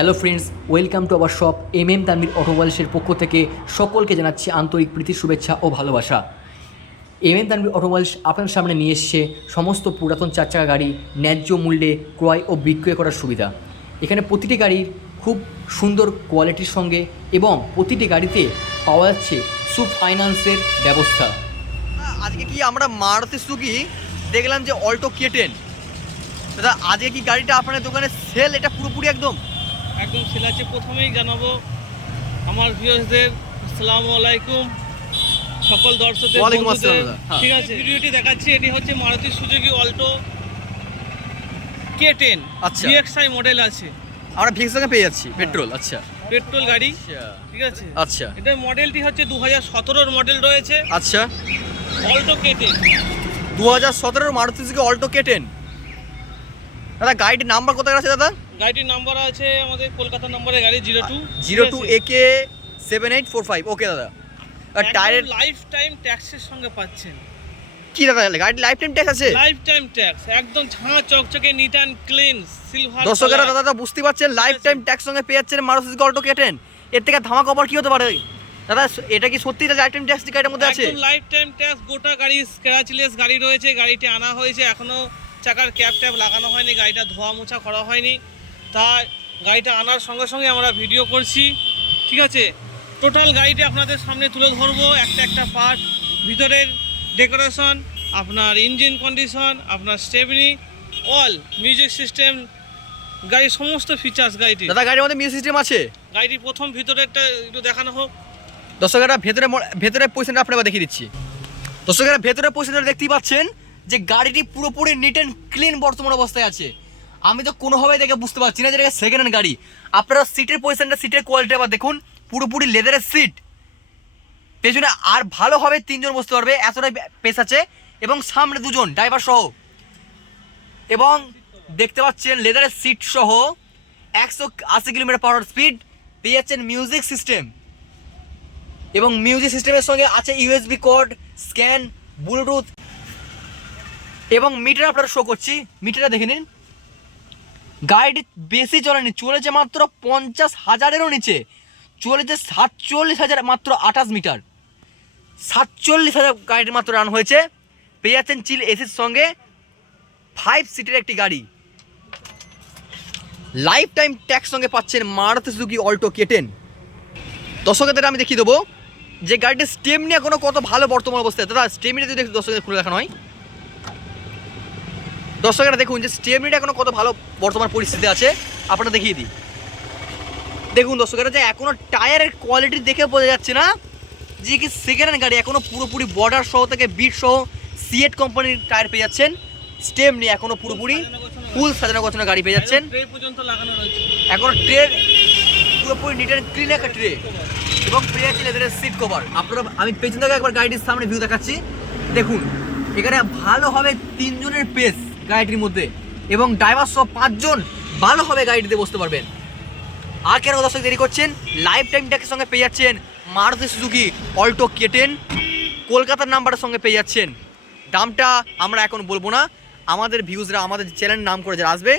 Hello friends, welcome to our shop Tanvir অটোমোবাইলসের পক্ষ থেকে সকলকে জানাচ্ছি আন্তরিক প্রীতি শুভেচ্ছা ও ভালোবাসা। তানভীর অটোমোবাইলস আপনার সামনে নিয়ে এসছে সমস্ত পুরাতন চার চাকা গাড়ি ন্যায্য মূল্যে ক্রয় ও বিক্রয় করার সুবিধা। এখানে প্রতিটি গাড়ির খুব সুন্দর কোয়ালিটির সঙ্গে এবং প্রতিটি গাড়িতে পাওয়া যাচ্ছে ফাইন্যান্সের ব্যবস্থা। আজকে কি আমরা মারুতি সুজুকি দেখলাম যে অল্টো K10, দাদা আজকে কি গাড়িটা আপনার দোকানে সেল? এটা পুরোপুরি একদম সেল আছে। প্রথমেই জানাবো আমার ভিউয়ার্সদের আসসালামু আলাইকুম, সকল দর্শকদের ওয়ালাইকুম আসসালাম। ঠিক আছে, ভিডিওটি দেখাচ্ছি। এটি হচ্ছে মারুতি সুজুকি অল্টো K10, আচ্ছা। VXI মডেল আছে, আমরা ভিক্স থেকে পেয়ে যাচ্ছি পেট্রোল। আচ্ছা পেট্রোল গাড়ি, ঠিক আছে। আচ্ছা এটার মডেলটি হচ্ছে 2017 মডেল রয়েছে, আচ্ছা। Alto K10 2017 Maruti Suzuki Alto K10। দাদা গাড়িটির নাম্বার কোথায় আছে দাদা? গাড়িটির নাম্বার আছে আমাদের কলকাতা নম্বরের গাড়ি 02 AK 7845। ওকে দাদা। আর টায়ারের লাইফ টাইম ট্যাক্সের সঙ্গে পাচ্ছেন। কি দাদা গাড়ির লাইফ টাইম ট্যাক্স আছে? লাইফ টাইম ট্যাক্স, একদম ঝাঁ চকচকে নিট অ্যান্ড ক্লিন সিলভার। দর্শকেরা দাদা বুঝতে পারছেন, লাইফ টাইম ট্যাক্স সঙ্গে পেয়ে যাচ্ছেন মারুতি সুজুকি অল্টো K10। এর থেকে ধামাকা অফার কি হতে পারে দাদা? এটা কি সত্যি লাইফ টাইম ট্যাক্স গাড়ির মধ্যে আছে? একদম লাইফ টাইম ট্যাক্স, গোটা গাড়ি স্ক্র্যাচলেস গাড়ি রয়েছে। গাড়িটি আনা হয়েছে, এখনো চাকার ক্যাপ ট্যাপ লাগানো হয়নি, গাড়িটা ধোয়া মোছা করা হয়নি। তাই গাড়িটা আনার সঙ্গে সঙ্গে আমরা ভিডিও করছি, ঠিক আছে। টোটাল গাড়িটি আপনাদের সামনে তুলে ধরবো একটা একটা পার্ট, ভিতরের ডেকোরেশন, আপনার ইঞ্জিন কন্ডিশন, আপনার স্টেপনি, অল মিউজিক সিস্টেম, গাড়ির সমস্ত ফিচার্স গাড়িটি। দাদা গাড়ির মধ্যে মিউজিক সিস্টেম আছে? গাড়িটির প্রথম ভিতরেরটা একটু দেখানো হোক। দর্শকেরা ভেতরের পজিশনটা আপনারা দেখিয়ে দিচ্ছি। দর্শকেরা ভেতরের পজিশনটা দেখতেই পাচ্ছেন যে গাড়িটি পুরোপুরি নিট অ্যান্ড ক্লিন বর্তমান অবস্থায় আছে। আমি তো কোনোভাবেই দেখে বুঝতে পারছি না যে এটা সেকেন্ড হ্যান্ড গাড়ি। আপনারা সিটের পজিশনটা, সিটের কোয়ালিটি আবার দেখুন, পুরোপুরি লেদারের সিট। পেছনে আর ভালোভাবে তিনজন বসতে পারবে, এতটাই পেস আছে, এবং সামনে দুজন ড্রাইভার সহ। এবং দেখতে পাচ্ছেন লেদারের সিট সহ 180 কিলোমিটার পার স্পিড পেয়ে যাচ্ছেন মিউজিক সিস্টেম। এবং মিউজিক সিস্টেমের সঙ্গে আছে USB কোড, স্ক্যান, ব্লুটুথ এবং মিটার আপনারা শো করছি। মিটারটা দেখে নিন। গাড়িটি বেশি চলেনি, চলেছে মাত্র 50,000-এরও নিচে, চলেছে 47,000, মাত্র 28 মিটার। 47,000 গাড়িটি মাত্র রান হয়েছে। পেয়ে যাচ্ছেন চিল এসির সঙ্গে 5 সিটের একটি গাড়ি। লাইফ টাইম ট্যাক্স সঙ্গে পাচ্ছেন মারুতি সুজুকি অল্টো K10। দর্শকদের আমি দেখিয়ে দেবো যে গাড়িটির স্টেপনি এখনো কত ভালো বর্তমান অবস্থায়। দাদা স্টেপনিটা যদি দর্শকদের খুলে দেখানো হয়, দর্শকেরা দেখুন যে স্টেপনিটা এখনো কত ভালো বর্তমান পরিস্থিতি আছে, আপনারা দেখিয়ে দিই। দেখুন দর্শকেরা যে এখনো টায়ারের কোয়ালিটি দেখে বোঝা যাচ্ছে না যে কি সেকেন্ড হ্যান্ড গাড়ি। এখনো পুরোপুরি বর্ডার সহ থেকে বিট সহ সিয়েট কোম্পানির টায়ার পেয়ে যাচ্ছেন। স্টেপনি এখনো পুরোপুরি ফুল সাজানো গোছানো গাড়ি পেয়ে যাচ্ছেন। ট্রে পর্যন্ত লাগানো রয়েছে, এখনো ট্রে পুরোপুরি নিট অ্যান্ড ক্লিন একটা ট্রে, এবং পেয়ে যাচ্ছি লেদারের সিট কভার। আপনারা আমি পেছন থেকে একবার গাড়িটির সামনে ভিউ দেখাচ্ছি। দেখুন এখানে ভালো হবে 3 জনের পেস গাড়িটির মধ্যে, এবং ড্রাইভার সহ 5 জন ভালোভাবে গাড়িটিতে বসতে পারবেন। আর কেন দর্শক দেরি করছেন, লাইফ টাইম ট্যাক্সের সঙ্গে পেয়ে যাচ্ছেন মারুতি সুজুকি অল্টো K10, কলকাতার নাম্বারের সঙ্গে পেয়ে যাচ্ছেন। দামটা আমরা এখন বলবো না, আমাদের ভিউজরা আমাদের চ্যানেল নাম করে যারা আসবে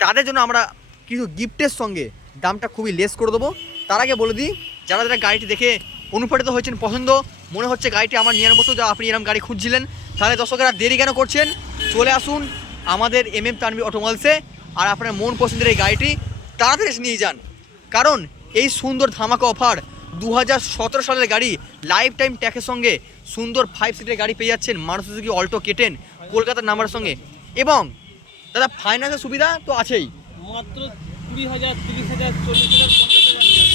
তাদের জন্য আমরা কিছু গিফটের সঙ্গে দামটা খুবই লেস করে দেবো। তার আগে বলে দিই, যারা যারা গাড়িটি দেখে অনুপ্রাণিত হয়েছেন, পছন্দ মনে হচ্ছে গাড়িটি আমার নেওয়ার মতো, যা আপনি এরকম গাড়ি খুঁজছিলেন, তাহলে দর্শকেরা দেরি কেন করছেন, চলে আসুন আমাদের তানভীর অটোমোবাইলসে। আর আপনার মন পছন্দের এই গাড়িটি তাড়াতাড়ি এসে নিয়ে যান, কারণ এই সুন্দর ধামাকা অফার 2017 সালের গাড়ি লাইফ টাইম ট্যাক্সের সঙ্গে সুন্দর 5 সিটের গাড়ি পেয়ে যাচ্ছেন মারুতি সুজুকি অল্টো K10 কলকাতার নাম্বারের সঙ্গে। এবং দাদা ফাইন্যান্সের সুবিধা তো আছেই, মাত্র 20,000, 30,000, 40,000, 50,000।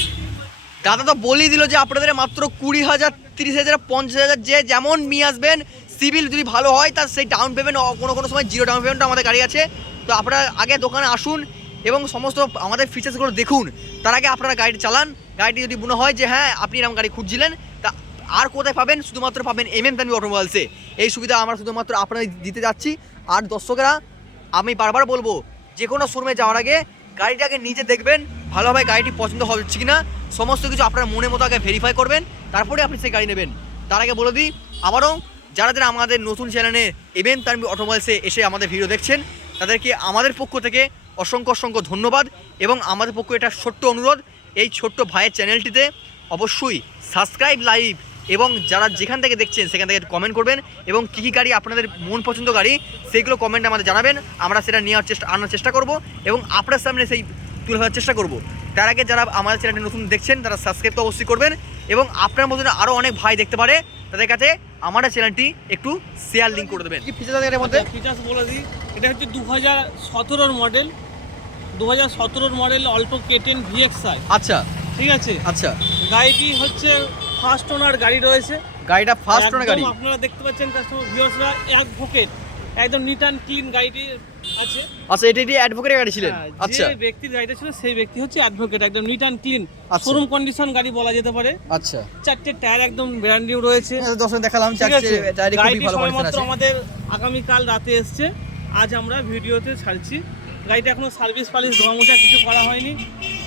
দাদা তো বলেই দিল যে আপনাদের মাত্র 20,000, 30,000, 50,000 যে যেমন নিয়ে আসবেন, সিভিল যদি ভালো হয় তার সেই ডাউন পেমেন্ট, কোনো সময় জিরো ডাউন পেমেন্টও আমাদের গাড়ি আছে। তো আপনারা আগে দোকানে আসুন এবং সমস্ত আমাদের ফিচার্সগুলো দেখুন, তার আগে আপনারা গাড়িটি চালান। গাড়িটি যদি মনে হয় যে হ্যাঁ আপনি এরকম গাড়ি খুঁজছিলেন, তা আর কোথায় পাবেন? শুধুমাত্র পাবেন তানভীর অটোমোবাইলসে। এই সুবিধা আমরা শুধুমাত্র আপনাদের দিতে যাচ্ছি। আর দর্শকেরা আমি বারবার বলবো, যে কোনো শোরুমে যাওয়ার আগে গাড়িটাকে নিজে দেখবেন ভালোভাবে, গাড়িটি পছন্দ হচ্ছে কি না, সমস্ত কিছু আপনার মনের মতো আগে ভেরিফাই করবেন, তারপরে আপনি সেই গাড়ি নেবেন। তার আগে বলে দিই আবারও, যারা যারা আমাদের নতুন চ্যানেলে তানভীর অটোমোবাইলসে এসে আমাদের ভিডিও দেখছেন, তাদেরকে আমাদের পক্ষ থেকে অসংখ্য ধন্যবাদ এবং আমাদের পক্ষে এটা ছোট্ট অনুরোধ, এই ছোট্ট ভাইয়ের চ্যানেলটিতে অবশ্যই সাবস্ক্রাইব, লাইভ এবং যারা যেখান থেকে দেখছেন সেখান থেকে কমেন্ট করবেন এবং কী কী গাড়ি আপনাদের মন পছন্দ গাড়ি সেইগুলো কমেন্টে আমাদের জানাবেন, আমরা সেটা আনার চেষ্টা করব এবং আপনার সামনে সেই তুলে ধরার চেষ্টা করব। তার আগে যারা আমাদের চ্যানেলটি নতুন দেখছেন তারা সাবস্ক্রাইব তো অবশ্যই করবেন এবং আপনার মতন আরও অনেক ভাই দেখতে পারে তাদের কাছে আমাদের চ্যানেলটি একটু শেয়ার লিঙ্ক করে দেবেন। কি ফিচার আছে এর মধ্যে? ফিচার্স বলে দিই, এটা হচ্ছে 2017 model, 2017 model Alto K10 VXi। আচ্ছা ঠিক আছে, আচ্ছা, গাড়িটি হচ্ছে ফার্স্ট ওনার গাড়ি রয়েছে। গাড়িটা ফার্স্ট ওনার গাড়ি। আপনারা দেখতে পাচ্ছেন কাস্টমার ভিউয়ার্সরা অ্যাডভোকেট, একদম নিট অ্যান্ড ক্লিন গাড়িটি আছে। আচ্ছা, এটা অ্যাডভোকেটের গাড়ি ছিলেন? আচ্ছা, যে ব্যক্তির গাড়িটা ছিল সেই ব্যক্তি হচ্ছে অ্যাডভোকেট, একদম নিট অ্যান্ড ক্লিন আচ্ছা। শোরুম কন্ডিশন গাড়ি বলা যেতে পারে। আচ্ছা, চারটে টায়ার একদম ব্র্যান্ড নিউ রয়েছে। দর্শক দেখালাম ঠিক আছে, চারটে খুবই গাড়িটি ভালো কন্ডিশন সবেমাত্র আছে। আমাদের আগামীকাল রাতে এসছে, আজ আমরা ভিডিওতে ছাড়ছি। গাড়িটা এখনো সার্ভিস পালিশ ধোয়া মোছা কিছু করা হয়নি।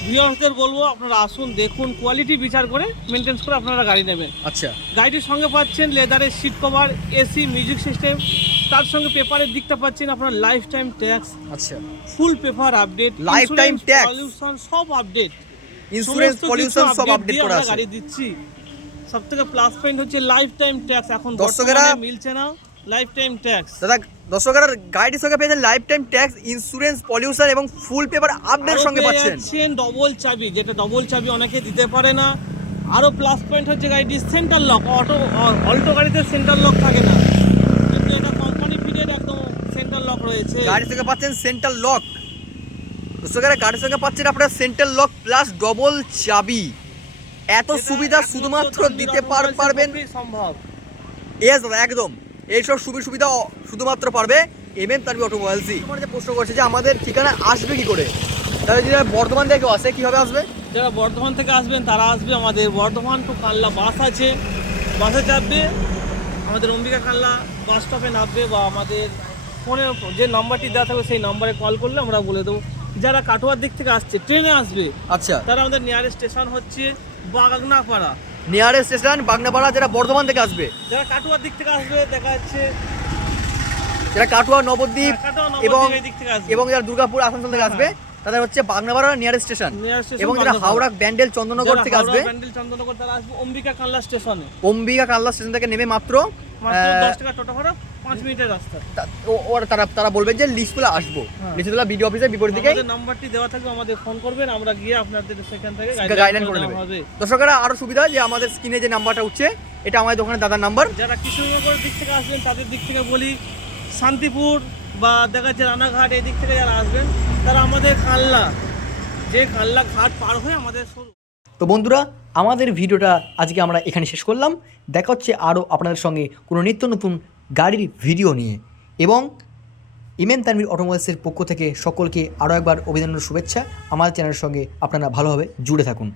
ভিউয়ার্সদের বলবো আপনারা আসুন, দেখুন, কোয়ালিটি বিচার করে মেনটেন্স করে আপনারা গাড়ি নেবেন। আচ্ছা, গাড়িটির সঙ্গে পাচ্ছেন লেদারের seat cover, AC, music system, তার সঙ্গে পেপারের দিকটা পাচ্ছেন আপনার লাইফ টাইম ট্যাক্স, আচ্ছা, ফুল paper update, life time tax, pollution সব আপডেট, ইন্স্যুরেন্স, পলিউশন সব আপডেট করা আছে। গাড়ি দিচ্ছি। সবথেকে প্লাস পয়েন্ট হচ্ছে লাইফ টাইম ট্যাক্স, এখন দর্শকেরা বর্তমানে মিলছে না লাইফ টাইম ট্যাক্স। দাদা, দর্শকেরা গাড়িটির সঙ্গে পেয়েছেন life time tax, insurance, pollution এবং ফুল পেপার আপডেট সঙ্গে পাচ্ছেন। ডবল চাবি, যেটা ডবল চাবি অনেকে দিতে পারে না। আরো প্লাস পয়েন্ট হচ্ছে গাড়িটি সেন্টার লক, অল্টো গাড়িতে সেন্টার লক থাকে না, কিন্তু এটা কোম্পানি ফিটেড একদম সেন্টার লক রয়েছে। গাড়ির সঙ্গে পাচ্ছেন সেন্টার লক। দর্শকেরা গাড়ির সঙ্গে পাচ্ছেন আপনারা সেন্টার লক প্লাস ডবল চাবি। এত সুবিধা শুধুমাত্র দিতে পারবেন সম্ভব। এস দাদা, একদম এইসব সুবিধা শুধুমাত্র পারবে MM তানভি অটোমোবাইলসই। তোমার যে প্রশ্ন করছে যে আমাদের ঠিকানা আসবে কি করে, তাহলে যারা বর্ধমান থেকে আসে কিভাবে আসবে? যারা বর্ধমান থেকে আসবেন তারা আসবে আমাদের বর্ধমান টু কানলা বাস আছে, বাসে চাপবে, আমাদের অম্বিকা কানলা বাস স্টপে নামবে বা আমাদের ফোনে যে নাম্বারটি দেওয়া থাকবে সেই নাম্বারে কল করলে আমরা বলে দেবো। যারা কাটোয়ার দিক থেকে আসছে ট্রেনে আসবে, আচ্ছা, তারা আমাদের নিয়ারেস্ট স্টেশন হচ্ছে বাগনাপাড়া। Nearest station Bagnapara. যারা বর্ধমান থেকে আসবে, যারা কাটোয়ার দিক থেকে আসবে দেখা যাচ্ছে যারা কাটোয়া, নবদ্বীপ এবং এই দিক থেকে আসবে, এবং যারা দুর্গাপুর, আসানসোল থেকে আসবে তাদের হচ্ছে বাগনাপাড়া নিয়ারেস্ট স্টেশন। এবং যারা হাওড়া, ব্যান্ডেল, চন্দননগর থেকে আসবে, ব্যান্ডেল, চন্দননগর, তারা আসবে অম্বিকা কানলা স্টেশনে। অম্বিকা কানলা স্টেশন থেকে নেমে মাত্র 10 টাকা টোটো ভাড়া, 5 মিনিটের রাস্তা। তারা বলবেন যে লিস্টগুলো আসবো, লিস্টগুলো বিডিও অফিসের বিপরীত দিকে আমাদের নাম্বারটি দেওয়া থাকবে, আমাদের ফোন করবেন, আমরা গিয়ে আপনাদের সেখান থেকে গাইডলাইন করে দেবে। দর্শকেরা আরো সুবিধা যে আমাদের স্ক্রিনে যে নাম্বারটা উঠছে এটা আমাদের দোকানের দাদার নাম্বার। যারা কৃষ্ণনগরের দিক থেকে আসবেন তাদের দিক থেকে বলি, শান্তিপুর বা দেখা যাচ্ছে রানাঘাট এই দিক থেকে যারা আসবেন তারা আমাদের কানলা ঘাট পার হয়ে আমাদের শুরু। তো বন্ধুরা, আমাদের ভিডিওটা আজকে আমরা এখানে শেষ করলাম। দেখা হচ্ছে আরও আপনাদের সঙ্গে কোনো নিত্য নতুন গাড়ির ভিডিও নিয়ে। এবং MM তানভীর অটোমোবাইলসের পক্ষ থেকে সকলকে আরও একবার অভিনন্দন, শুভেচ্ছা। আমাদের চ্যানেলের সঙ্গে আপনারা ভালোভাবে জুড়ে থাকুন।